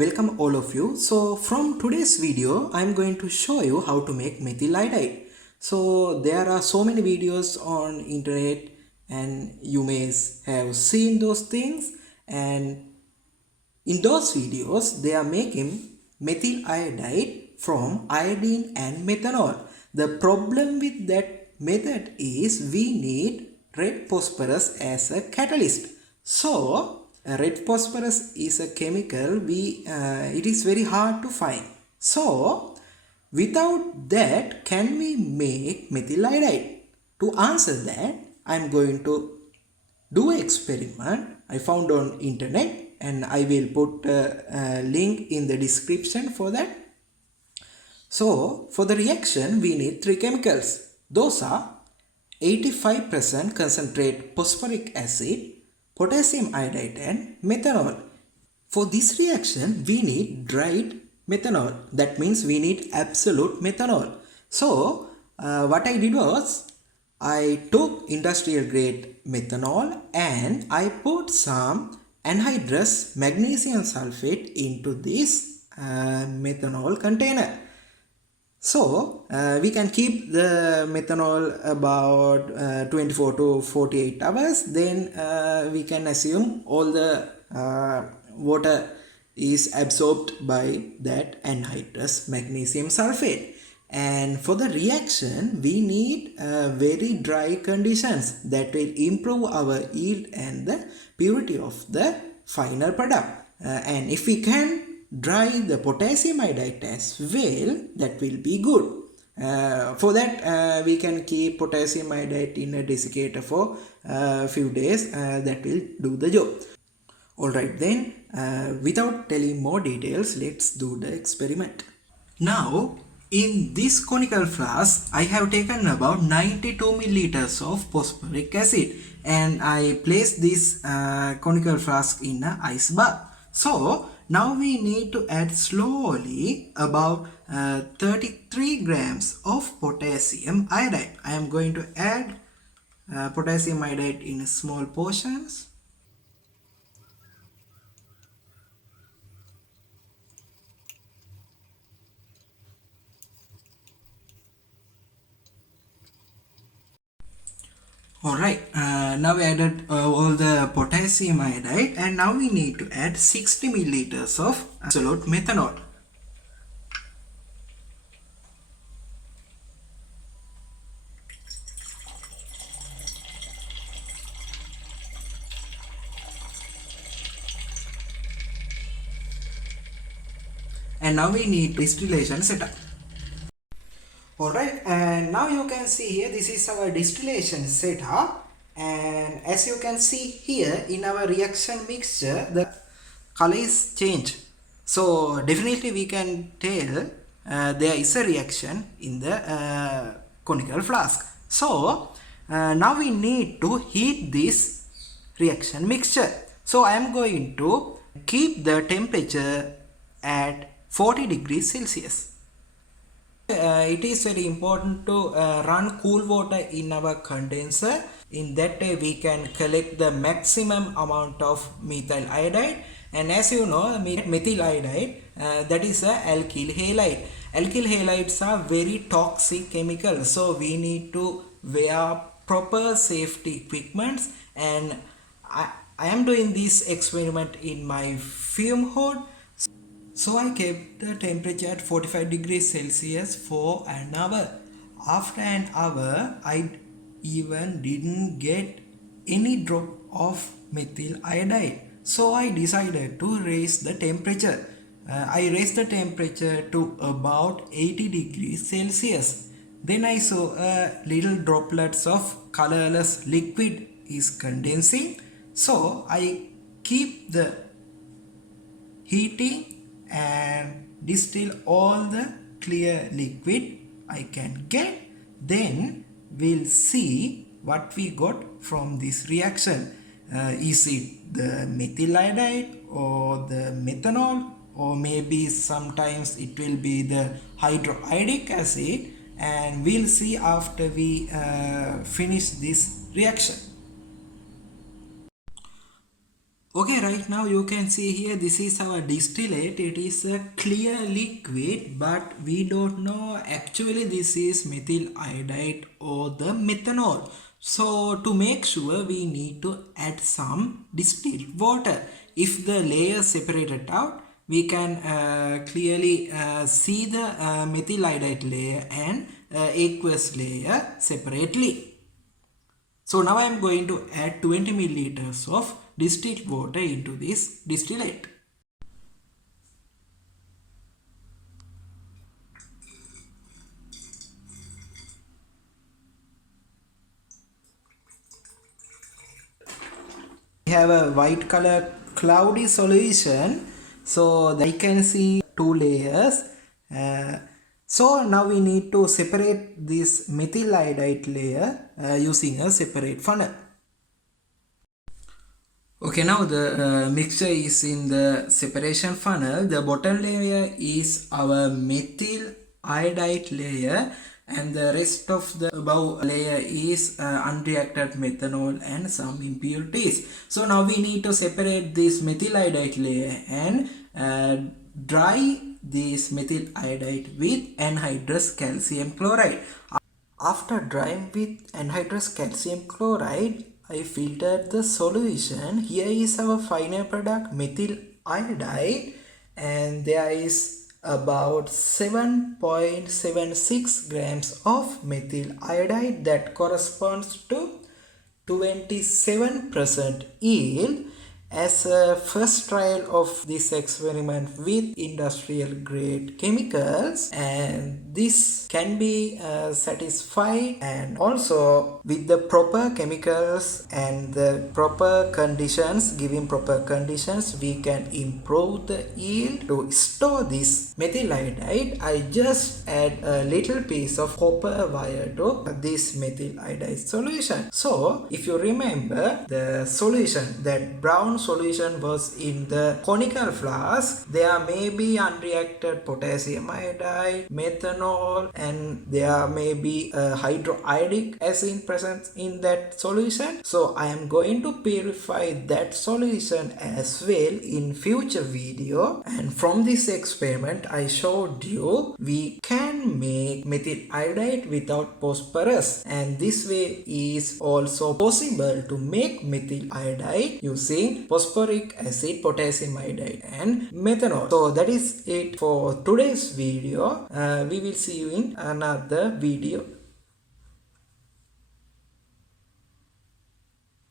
Welcome all of you. So from today's video I'm going to show you how to make methyl iodide. So there are so many videos on internet and you may have seen those things, and in those videos they are making methyl iodide from iodine and methanol. The problem with that method is we need red phosphorus as a catalyst. So red phosphorus is a chemical it is very hard to find. So without that, can we make methyl iodide? To answer that, I am going to do an experiment I found on internet, and I will put a link in the description for that. So for the reaction we need three chemicals. Those are 85% concentrate phosphoric acid, potassium iodide and methanol. For this reaction we need dried methanol. That means we need absolute methanol. So what I did was I took industrial grade methanol and I put some anhydrous magnesium sulfate into this methanol container. So we can keep the methanol about 24 to 48 hours. Then we can assume all the water is absorbed by that anhydrous magnesium sulfate. And for the reaction we need very dry conditions that will improve our yield and the purity of the final product. And if we can dry the potassium iodide as well, that will be good. For that we can keep potassium iodide in a desiccator for a few days. That will do the job. Alright then, without telling more details, let's do the experiment. Now in this conical flask I have taken about 92 milliliters of phosphoric acid, and I placed this conical flask in an ice bath. So now we need to add slowly about 33 grams of potassium iodide. I am going to add potassium iodide in small portions. Alright, now we added all the potassium iodide, and now we need to add 60 milliliters of absolute methanol. And now we need distillation setup. Alright, and now you can see here this is our distillation setup, and as you can see here in our reaction mixture the color is changed. So definitely we can tell there is a reaction in the conical flask. So now we need to heat this reaction mixture. So I am going to keep the temperature at 40 degrees Celsius. It is very important to run cool water in our condenser. In that way we can collect the maximum amount of methyl iodide. And as you know, methyl iodide that is a alkyl halide. Alkyl halides are very toxic chemicals, so we need to wear proper safety equipment. And I am doing this experiment in my fume hood. So I kept the temperature at 45 degrees Celsius for an hour. After an hour, I even didn't get any drop of methyl iodide. So I decided to raise the temperature. I raised the temperature to about 80 degrees Celsius. Then I saw little droplets of colorless liquid is condensing. So I keep the heating and distill all the clear liquid I can get. Then we'll see what we got from this reaction. Is it the methyl iodide or the methanol, or maybe sometimes it will be the hydroiodic acid, and we'll see after we finish this reaction. Okay, right now you can see here this is our distillate. It is a clear liquid, but we don't know actually this is methyl iodide or the methanol. So to make sure, we need to add some distilled water. If the layer separated out, we can clearly see the methyl iodide layer and aqueous layer separately. So now I am going to add 20 milliliters of distilled water into this distillate. We have a white color cloudy solution, so I can see two layers. So now we need to separate this methyl iodide layer using a separate funnel. Okay, now the mixture is in the separation funnel. The bottom layer is our methyl iodide layer, and the rest of the above layer is unreacted methanol and some impurities. So now we need to separate this methyl iodide layer and dry this methyl iodide with anhydrous calcium chloride. After drying with anhydrous calcium chloride, I filtered the solution. Here is our final product, methyl iodide, and there is about 7.76 grams of methyl iodide that corresponds to 27% yield. As a first trial of this experiment with industrial grade chemicals, and this can be satisfied, and also with the proper chemicals and the proper conditions, giving proper conditions, we can improve the yield. To store this methyl iodide, I just add a little piece of copper wire to this methyl iodide solution. So if you remember, the solution, that brown solution was in the conical flask. There may be unreacted potassium iodide, methanol, and there may be a hydroiodic acid present in that solution. So I am going to purify that solution as well in future video. And from this experiment I showed you we can make methyl iodide without phosphorus, and this way is also possible to make methyl iodide using phosphoric acid, potassium iodide and methanol. So that is it for today's video. We will see you in another video.